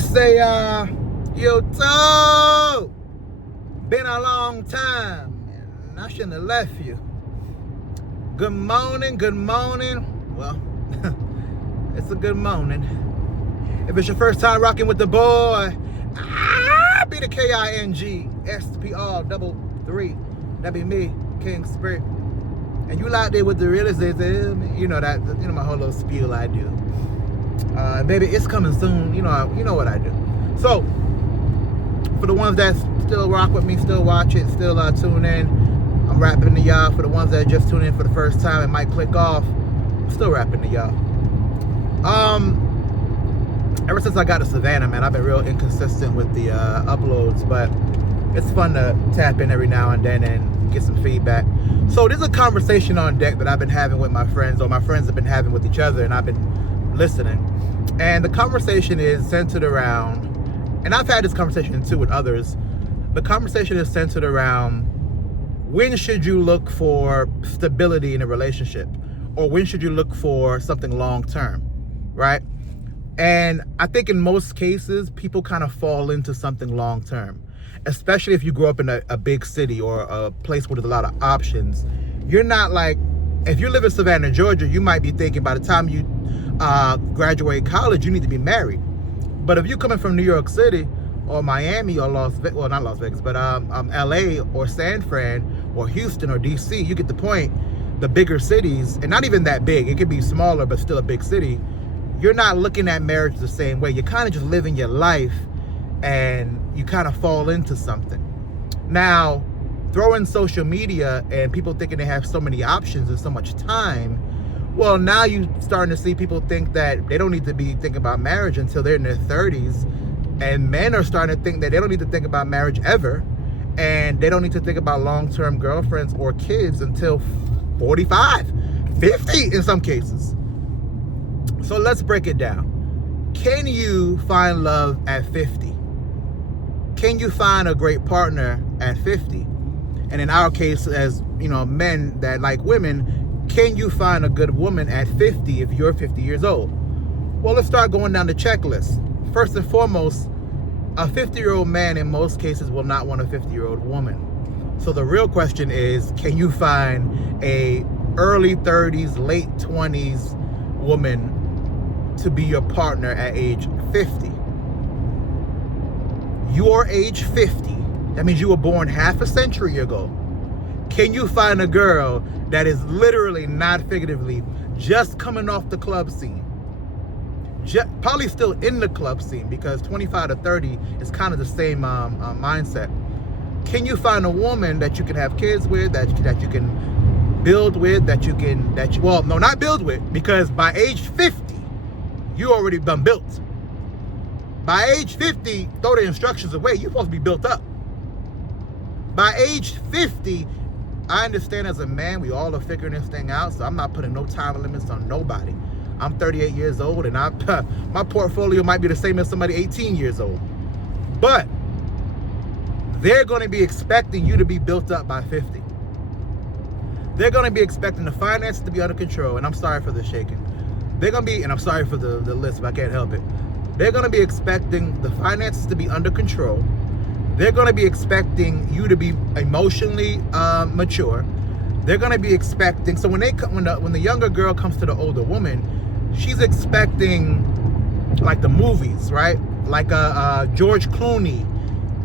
say, yo, too. Been a long time, and I shouldn't have left you. Good morning, good morning. Well, it's a good morning. If it's your first time rocking with the boy, be the KINGSPR 3. That be me, King Spirit. And you out there with the realest, you know that, you know my whole little spiel I do. Baby, it's coming soon. You know what I do. So, for the ones that still rock with me, still watch it, still tune in, I'm rapping to y'all. For the ones that just tune in for the first time and might click off, I'm still rapping to y'all. Ever since I got to Savannah, man, I've been real inconsistent with the uploads, but it's fun to tap in every now and then and get some feedback. So there's a conversation on deck that I've been having with my friends, or my friends have been having with each other, and I've been listening. And the conversation is centered around, and I've had this conversation too with others, the conversation is centered around when should you look for stability in a relationship, or when should you look for something long term, right? And I think in most cases, people kind of fall into something long term, especially if you grow up in a big city or a place where there's a lot of options. You're not like, if you live in Savannah, Georgia, you might be thinking by the time you graduate college, you need to be married. But if you're coming from New York City or Miami or not Las Vegas, but LA or San Fran or Houston or DC, you get the point. The bigger cities, and not even that big, it could be smaller, but still a big city. You're not looking at marriage the same way. You're kind of just living your life and you kind of fall into something. Now, throw in social media and people thinking they have so many options and so much time. Well, now you're starting to see people think that they don't need to be thinking about marriage until they're in their 30s. And men are starting to think that they don't need to think about marriage ever. And they don't need to think about long-term girlfriends or kids until 45, 50 in some cases. So let's break it down. Can you find love at 50? Can you find a great partner at 50? And in our case, as you know, men that like women, can you find a good woman at 50 if you're 50 years old? Well, let's start going down the checklist. First and foremost, a 50-year-old man in most cases will not want a 50-year-old woman. So the real question is, can you find a early 30s, late 20s woman to be your partner at age 50? You're age 50. That means you were born half a century ago. Can you find a girl that is literally, not figuratively, just coming off the club scene? Probably still in the club scene, because 25 to 30 is kind of the same mindset. Can you find a woman that you can have kids with, that you can build with, not build with, because by age 50, you already been built. By age 50, throw the instructions away. You're supposed to be built up. By age 50, I understand as a man, we all are figuring this thing out, so I'm not putting no time limits on nobody. I'm 38 years old, and my portfolio might be the same as somebody 18 years old. But they're going to be expecting you to be built up by 50. They're going to be expecting the finances to be under control, and I'm sorry for the shaking. They're going to be, and I'm sorry for the list, but I can't help it. They're going to be expecting the finances to be under control. They're going to be expecting you to be emotionally mature. They're going to be expecting, so when the younger girl comes to the older woman, she's expecting like the movies, right? Like George Clooney,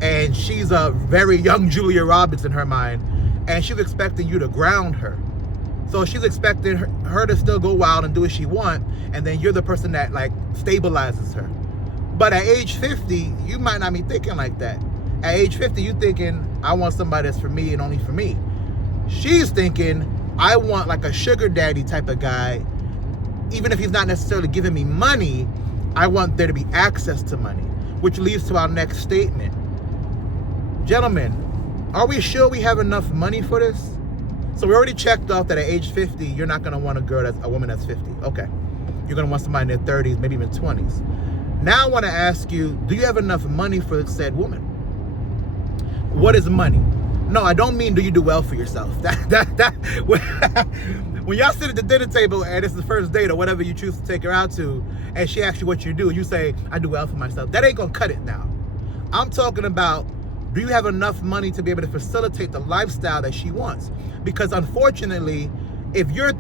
and she's a very young Julia Roberts in her mind, and she's expecting you to ground her. So she's expecting her to still go wild and do what she wants, and then you're the person that like stabilizes her. But at age 50, you might not be thinking like that. At age 50, you thinking, I want somebody that's for me and only for me. She's thinking, I want like a sugar daddy type of guy. Even if he's not necessarily giving me money, I want there to be access to money, which leads to our next statement. Gentlemen, are we sure we have enough money for this? So we already checked off that at age 50, you're not going to want a woman that's 50. Okay. You're going to want somebody in their 30s, maybe even 20s. Now I want to ask you, do you have enough money for said woman? What is money? No, I don't mean do you do well for yourself. When y'all sit at the dinner table and it's the first date or whatever you choose to take her out to, and she asks you what you do, you say, I do well for myself. That ain't gonna cut it now. I'm talking about, do you have enough money to be able to facilitate the lifestyle that she wants? Because unfortunately, if you're,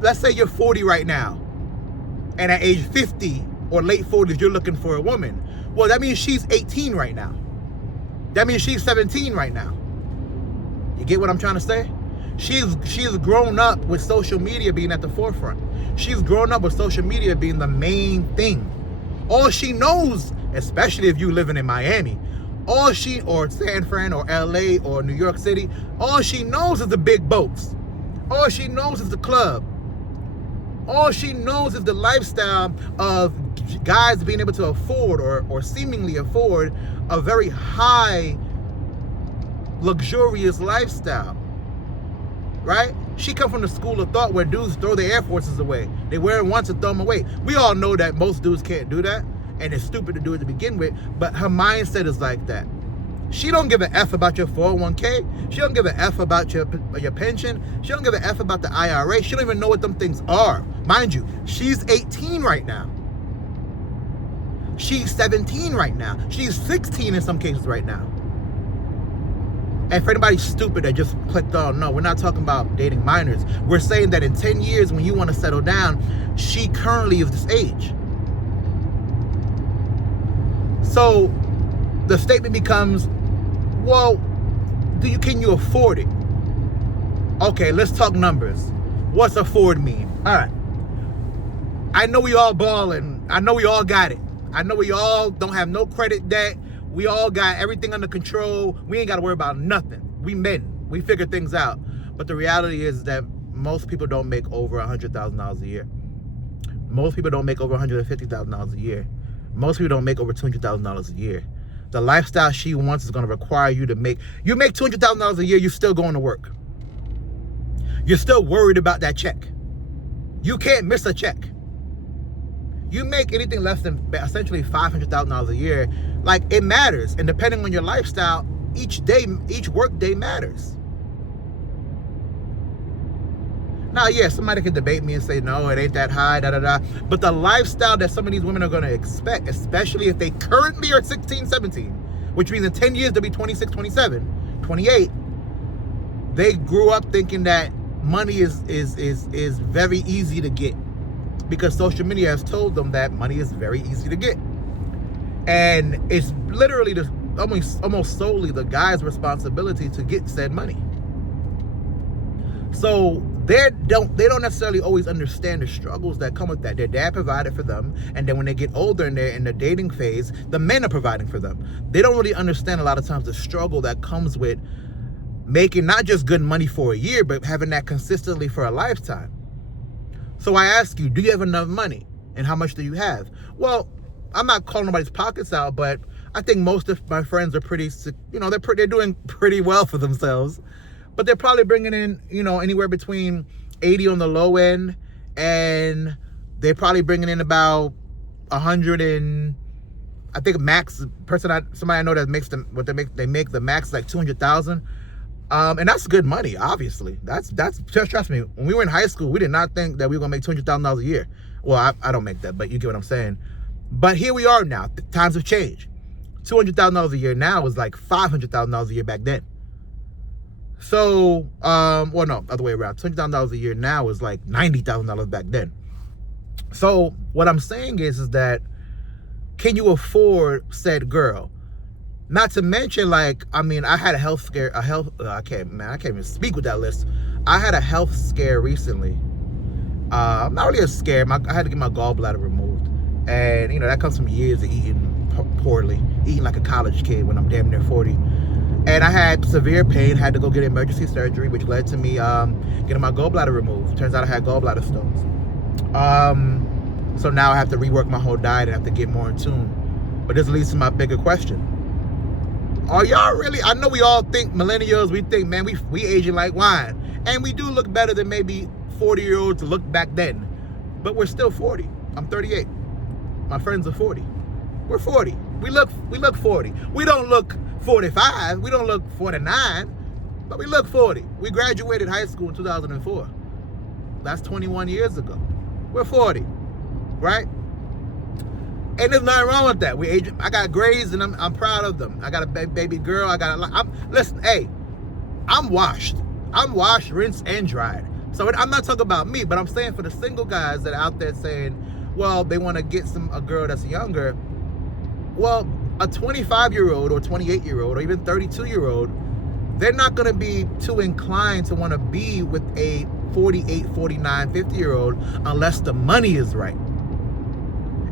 let's say you're 40 right now, and at age 50 or late 40s, you're looking for a woman. Well, that means she's 18 right now. That means she's 17 right now. You get what I'm trying to say? She's grown up with social media being at the forefront. She's grown up with social media being the main thing. All she knows, especially if you living in Miami, or San Fran or LA or New York City, all she knows is the big boats. All she knows is the club. All she knows is the lifestyle of guys being able to afford or seemingly afford a very high, luxurious lifestyle. Right? She come from the school of thought where dudes throw their Air Forces away. They wear them once and throw them away. We all know that most dudes can't do that, and it's stupid to do it to begin with, but her mindset is like that. She don't give an F about your 401k. She don't give an F about your pension. She don't give an F about the IRA. She don't even know what them things are. Mind you, she's 18 right now. She's 17 right now. She's 16 in some cases right now. And for anybody stupid that just clicked on, no, we're not talking about dating minors. We're saying that in 10 years when you want to settle down, she currently is this age. So the statement becomes, well, can you afford it? Okay, let's talk numbers. What's afford mean? All right. I know we all balling. I know we all got it. I know we all don't have no credit debt. We all got everything under control. We ain't got to worry about nothing. We men. We figure things out. But the reality is that most people don't make over $100,000 a year. Most people don't make over $150,000 a year. Most people don't make over $200,000 a year. The lifestyle she wants is going to require you to make... You make $200,000 a year, you're still going to work. You're still worried about that check. You can't miss a check. You make anything less than essentially $500,000 a year, like, it matters. And depending on your lifestyle, each work day matters. Now, yeah, somebody could debate me and say, no, it ain't that high, But the lifestyle that some of these women are going to expect, especially if they currently are 16, 17, which means in 10 years they'll be 26, 27, 28, they grew up thinking that money is very easy to get. Because social media has told them that money is very easy to get. And it's literally almost solely the guy's responsibility to get said money. So they don't necessarily always understand the struggles that come with that. Their dad provided for them, and then when they get older and they're in the dating phase, the men are providing for them. They don't really understand a lot of times the struggle that comes with making not just good money for a year, but having that consistently for a lifetime. So I ask you, do you have enough money? And how much do you have? Well, I'm not calling nobody's pockets out, but I think most of my friends are pretty, they're doing pretty well for themselves. But they're probably bringing in, anywhere between 80 on the low end, and they're probably bringing in about 100 and, I think max somebody I know that makes them what they make the max like 200,000. And that's good money, obviously. That's trust me. When we were in high school, we did not think that we were gonna make $200,000 a year. Well, I don't make that, but you get what I'm saying. But here we are now. Times have changed. $200,000 a year now is like $500,000 a year back then. So, well, no, other way around. $200,000 a year now is like $90,000 back then. So what I'm saying is that, can you afford said girl? Not to mention, like, I had a health scare, I can't even speak with that list. I had a health scare recently. Not really a scare, I had to get my gallbladder removed. And, that comes from years of eating poorly, eating like a college kid when I'm damn near 40. And I had severe pain, had to go get emergency surgery, which led to me getting my gallbladder removed. Turns out I had gallbladder stones. So now I have to rework my whole diet and have to get more in tune. But this leads to my bigger question. Are y'all really, I know we all think, millennials, we think, man, we aging like wine. And we do look better than maybe 40-year-olds look back then. But we're still 40. I'm 38. My friends are 40. We're 40. We look 40. We don't look 45. We don't look 49. But we look 40. We graduated high school in 2004. That's 21 years ago. We're 40, right? And there's nothing wrong with that. I got grades and I'm proud of them. I got a baby girl. Listen, hey, I'm washed. I'm washed, rinsed, and dried. So I'm not talking about me, but I'm saying for the single guys that are out there saying, well, they want to get a girl that's younger. Well, a 25-year-old or 28-year-old or even 32-year-old, they're not going to be too inclined to want to be with a 48, 49, 50-year-old unless the money is right.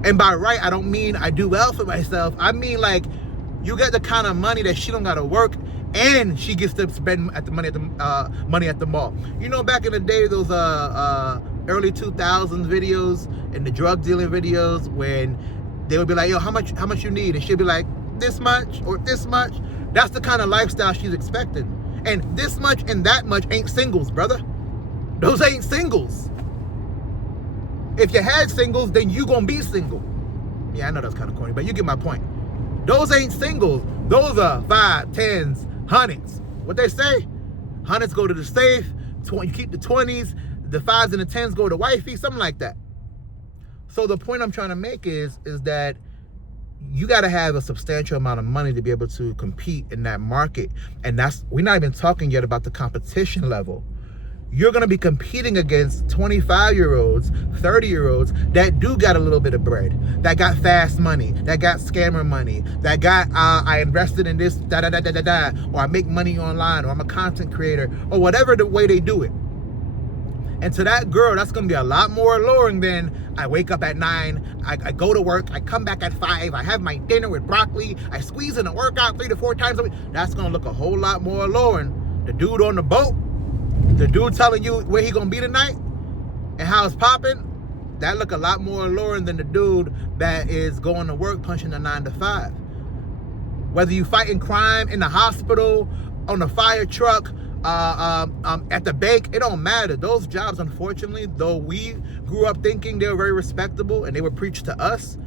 And by right, I don't mean I do well for myself. I mean, like, you get the kind of money that she don't got to work and she gets to spend money at the mall. You know, back in the day, those early 2000s videos and the drug dealing videos when they would be like, yo, how much you need? And she'd be like, this much or this much. That's the kind of lifestyle she's expecting. And this much and that much ain't singles, brother. Those ain't singles. If you had singles, then you gonna be single. Yeah, I know that's kind of corny, but you get my point. Those ain't singles. Those are 5, 10s, 100s. What they say? 100s go to the safe. You keep the 20s. The 5s and the 10s go to wifey. Something like that. So the point I'm trying to make is that you got to have a substantial amount of money to be able to compete in that market. And we're not even talking yet about the competition level. You're going to be competing against 25-year-olds, 30-year-olds that do got a little bit of bread, that got fast money, that got scammer money, that got, I invested in this, or I make money online, or I'm a content creator, or whatever the way they do it. And to that girl, that's going to be a lot more alluring than I wake up at 9, I go to work, I come back at 5, I have my dinner with broccoli, I squeeze in a workout 3 to 4 times a week. That's going to look a whole lot more alluring. The dude on the boat, the dude telling you where he gonna be tonight and how it's popping, that look a lot more alluring than the dude that is going to work punching a 9 to 5. Whether you fighting crime in the hospital, on the fire truck, at the bank, it don't matter. Those jobs, unfortunately, though we grew up thinking they were very respectable and they were preached to us,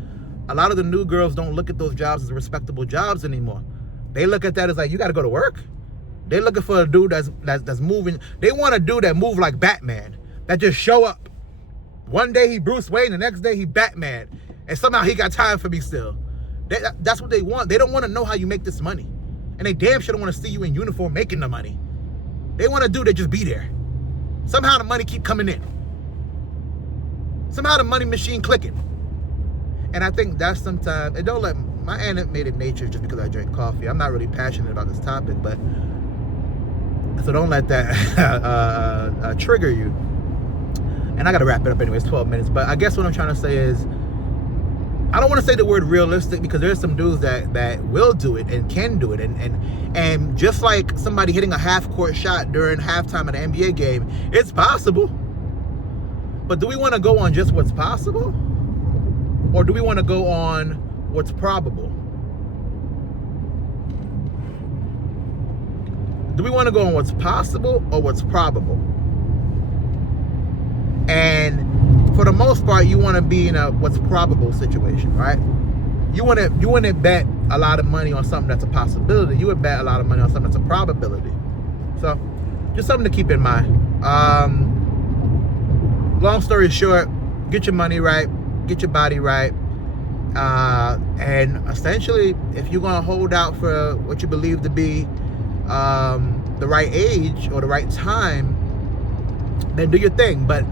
a lot of the new girls don't look at those jobs as respectable jobs anymore. They look at that as like, you gotta go to work. They're looking for a dude that's moving. They want a dude that move like Batman, that just show up. One day he Bruce Wayne, the next day he Batman, and somehow he got time for me still. That's what they want. They don't want to know how you make this money, and they damn sure don't want to see you in uniform making the money. They want a dude that just be there. Somehow the money keep coming in. Somehow the money machine clicking. And I think that's sometimes, and don't let my animated nature just because I drink coffee. I'm not really passionate about this topic, but so don't let that trigger you. And I got to wrap it up anyway. It's 12 minutes. But I guess what I'm trying to say is, I don't want to say the word realistic because there's some dudes that will do it and can do it. And just like somebody hitting a half-court shot during halftime of the NBA game, it's possible. But do we want to go on just what's possible? Or do we want to go on what's probable? Do we want to go on what's possible or what's probable? And for the most part, you want to be in a what's probable situation, right? You wouldn't bet a lot of money on something that's a possibility. You would bet a lot of money on something that's a probability. So just something to keep in mind. Long story short, get your money right, get your body right. And essentially, if you're going to hold out for what you believe to be the right age or the right time, then do your thing. But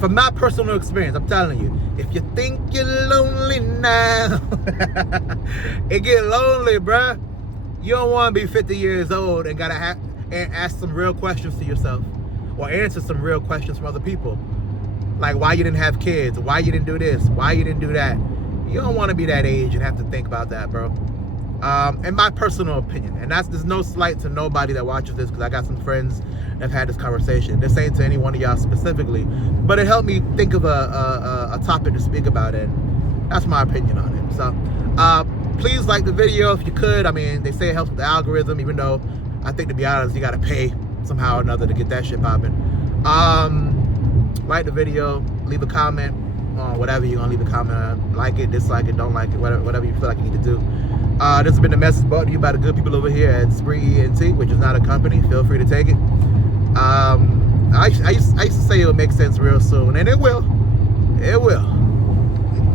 from my personal experience, I'm telling you, if you think you're lonely now, it get lonely, bruh. You don't want to be 50 years old and gotta ask some real questions to yourself or answer some real questions from other people. Like why you didn't have kids, why you didn't do this, why you didn't do that. You don't want to be that age and have to think about that, bro. In my personal opinion, and there's no slight to nobody that watches this, because I got some friends that have had this conversation. This ain't to any one of y'all specifically, but it helped me think of a topic to speak about it. That's my opinion on it. So please like the video if you could. I mean, they say it helps with the algorithm, even though I think, to be honest, you got to pay somehow or another to get that shit popping. Like the video, leave a comment on whatever you're gonna leave a comment on. Like it, dislike it, don't like it, whatever you feel like you need to do. This has been the message brought to you by the good people over here at Spree ENT, which is not a company. Feel free to take it. I used to say it would make sense real soon, and it will. It will.